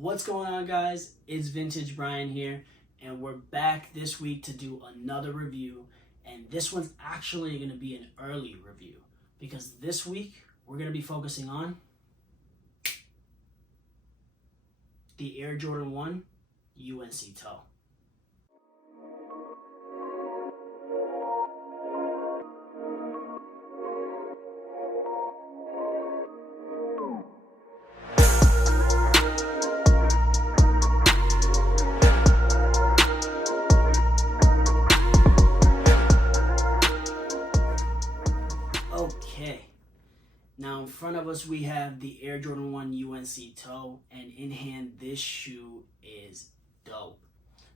What's going on, guys? It's Vintage Brian here, and we're back this week to do another review. And this one's actually going to be an early review because this week we're going to be focusing on the Air Jordan 1 UNC Toe. Okay, now in front of us we have the Air Jordan 1 UNC Toe, and in hand this shoe is dope.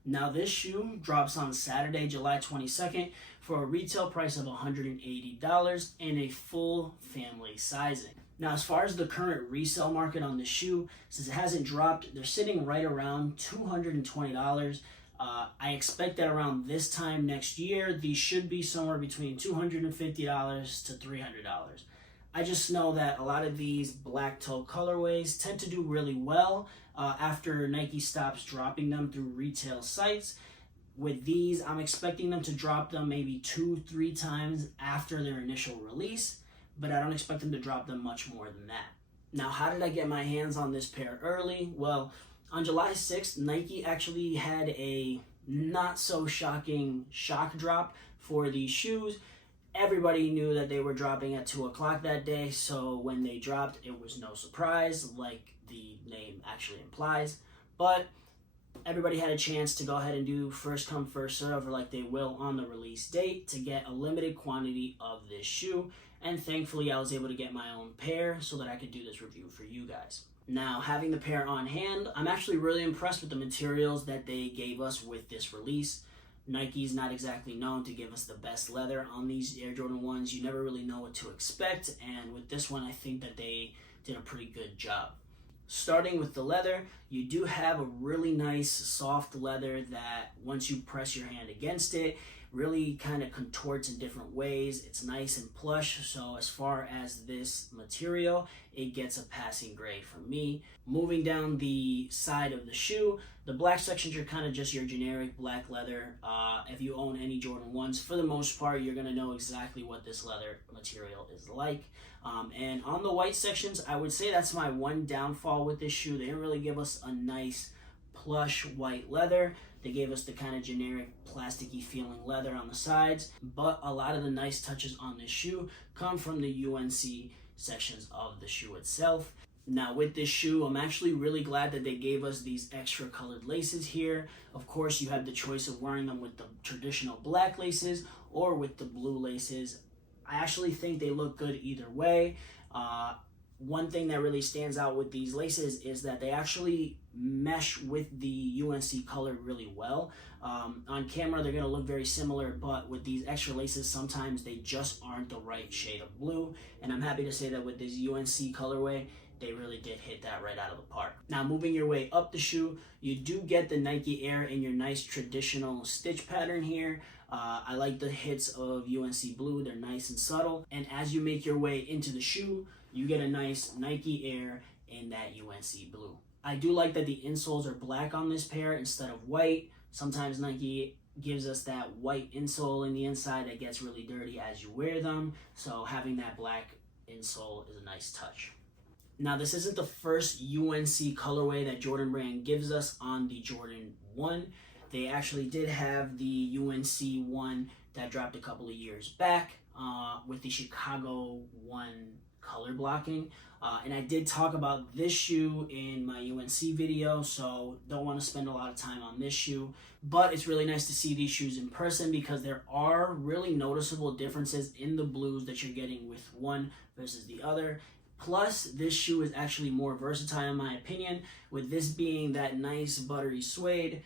Now this shoe drops on Saturday, July 22nd for a retail price of $180 and a full family sizing. Now as far as the current resale market on the shoe, since it hasn't dropped, they're sitting right around $220. I expect that around this time next year, these should be somewhere between $250 to $300. I just know that a lot of these black toe colorways tend to do really well after Nike stops dropping them through retail sites. With these, I'm expecting them to drop them maybe 2-3 times after their initial release, but I don't expect them to drop them much more than that. Now, how did I get my hands on this pair early? Well, on July 6th, Nike actually had a not so shocking shock drop for these shoes. Everybody knew that they were dropping at 2 o'clock that day, so when they dropped, it was no surprise, like the name actually implies. But everybody had a chance to go ahead and do first come, first serve, like they will on the release date, to get a limited quantity of this shoe. And thankfully, I was able to get my own pair so that I could do this review for you guys. Now, having the pair on hand, I'm actually really impressed with the materials that they gave us with this release. Nike's not exactly known to give us the best leather on these Air Jordan 1s. You never really know what to expect, and with this one, I think that they did a pretty good job. Starting with the leather, you do have a really nice soft leather that once you press your hand against it, really kind of contorts in different ways. It's nice and plush, so as far as this material, it gets a passing grade from me. Moving down the side of the shoe, the black sections are kind of just your generic black leather. If you own any Jordan 1s, for the most part, you're going to know exactly what this leather material is like. And on the white sections, I would say that's my one downfall with this shoe. They didn't really give us a nice plush white leather. They gave us the kind of generic plasticky feeling leather on the sides, but a lot of the nice touches on this shoe come from the UNC sections of the shoe itself. Now with this shoe, I'm actually really glad that they gave us these extra colored laces here. Of course, you have the choice of wearing them with the traditional black laces or with the blue laces. I actually think they look good either way. One thing that really stands out with these laces is that they actually mesh with the UNC color really well. On camera, they're going to look very similar, but with these extra laces, sometimes they just aren't the right shade of blue. And I'm happy to say that with this UNC colorway, they really did hit that right out of the park. Now, moving your way up the shoe, you do get the Nike Air in your nice traditional stitch pattern here. I like the hits of UNC blue. They're nice and subtle. And as you make your way into the shoe, you get a nice Nike Air in that UNC blue. I do like that the insoles are black on this pair instead of white. Sometimes Nike gives us that white insole in the inside that gets really dirty as you wear them. So having that black insole is a nice touch. Now, this isn't the first UNC colorway that Jordan Brand gives us on the Jordan 1. They actually did have the UNC 1 that dropped a couple of years back with the Chicago 1 color blocking. And I did talk about this shoe in my UNC video, so don't want to spend a lot of time on this shoe. But it's really nice to see these shoes in person because there are really noticeable differences in the blues that you're getting with one versus the other. Plus, this shoe is actually more versatile in my opinion, with this being that nice buttery suede.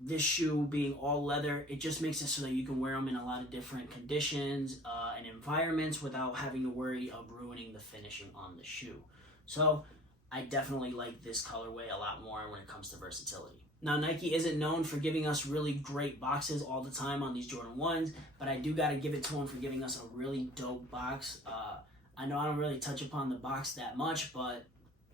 This shoe being all leather, it just makes it so that you can wear them in a lot of different conditions and environments without having to worry of ruining the finishing on the shoe. So I definitely like this colorway a lot more when it comes to versatility. Now, Nike isn't known for giving us really great boxes all the time on these Jordan 1s, but I do got to give it to them for giving us a really dope box. I know I don't really touch upon the box that much, but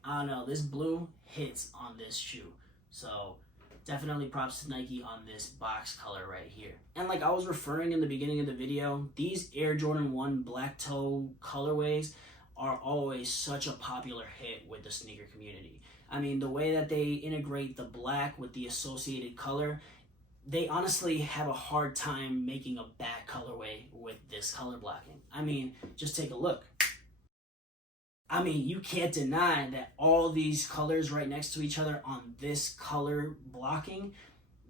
I don't know, this blue hits on this shoe. So definitely props to Nike on this box color right here. And like I was referring in the beginning of the video, these Air Jordan 1 black toe colorways are always such a popular hit with the sneaker community. I mean, the way that they integrate the black with the associated color, they honestly have a hard time making a bad colorway with this color blocking. I mean, just take a look. I mean, you can't deny that all these colors right next to each other on this color blocking,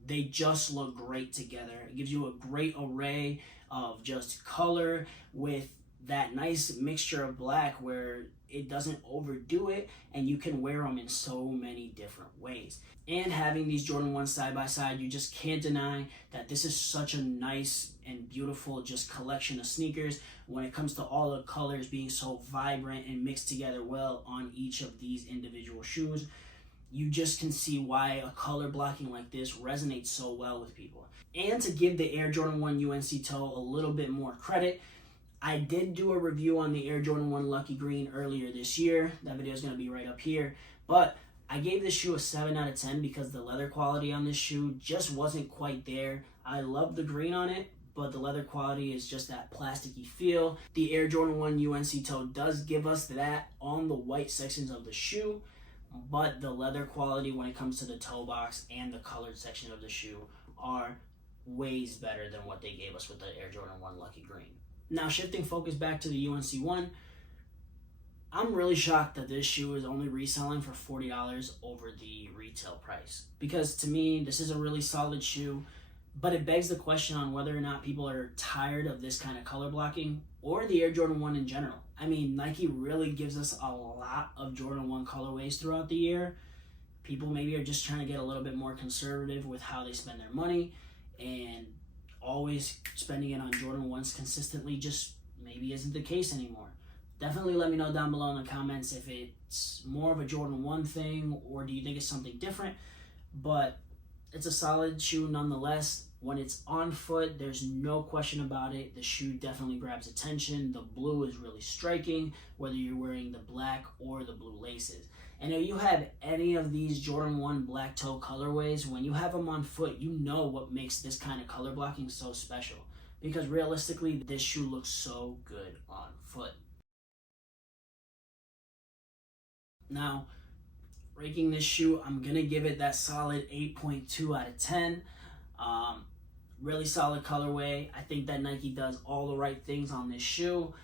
they just look great together. It gives you a great array of just color with that nice mixture of black where it doesn't overdo it, and you can wear them in so many different ways. And having these Jordan 1 side by side, you just can't deny that this is such a nice and beautiful just collection of sneakers when it comes to all the colors being so vibrant and mixed together well on each of these individual shoes. You just can see why a color blocking like this resonates so well with people. And to give the Air Jordan 1 UNC Toe a little bit more credit, I did do a review on the Air Jordan 1 Lucky Green earlier this year. That video is going to be right up here. But I gave this shoe a 7 out of 10 because the leather quality on this shoe just wasn't quite there. I love the green on it, but the leather quality is just that plasticky feel. The Air Jordan 1 UNC Toe does give us that on the white sections of the shoe, but the leather quality when it comes to the toe box and the colored section of the shoe are ways better than what they gave us with the Air Jordan 1 Lucky Green. Now, shifting focus back to the UNC 1, I'm really shocked that this shoe is only reselling for $40 over the retail price. Because to me, this is a really solid shoe, but it begs the question on whether or not people are tired of this kind of color blocking or the Air Jordan 1 in general. I mean, Nike really gives us a lot of Jordan 1 colorways throughout the year. People maybe are just trying to get a little bit more conservative with how they spend their money, and always spending it on Jordan 1s consistently just maybe isn't the case anymore. Definitely let me know down below in the comments if it's more of a Jordan 1 thing or do you think it's something different. But it's a solid shoe nonetheless. When it's on foot, there's no question about it. The shoe definitely grabs attention. The blue is really striking, whether you're wearing the black or the blue laces. And if you have any of these Jordan 1 black toe colorways, when you have them on foot, you know what makes this kind of color blocking so special. Because realistically, this shoe looks so good on foot. Now, ranking this shoe, I'm going to give it that solid 8.2 out of 10. Really solid colorway. I think that Nike does all the right things on this shoe.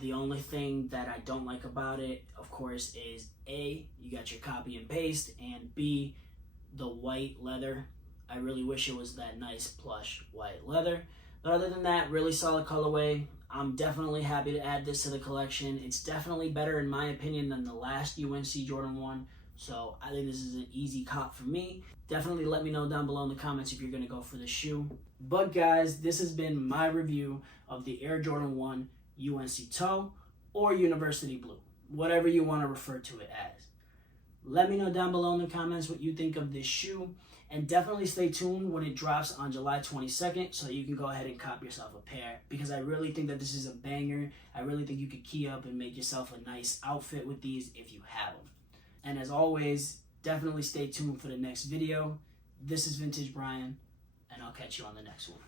The only thing that I don't like about it, of course, is A, you got your copy and paste, and B, the white leather. I really wish it was that nice plush white leather. But other than that, really solid colorway. I'm definitely happy to add this to the collection. It's definitely better, in my opinion, than the last UNC Jordan 1. So I think this is an easy cop for me. Definitely let me know down below in the comments if you're going to go for this shoe. But guys, this has been my review of the Air Jordan 1 UNC Toe or University Blue, whatever you want to refer to it as. Let me know down below in the comments what you think of this shoe, and definitely stay tuned when it drops on July 22nd so you can go ahead and cop yourself a pair, because I really think that this is a banger. I really think you could key up and make yourself a nice outfit with these if you have them. And as always, definitely stay tuned for the next video. This is Vintage Brian, and I'll catch you on the next one.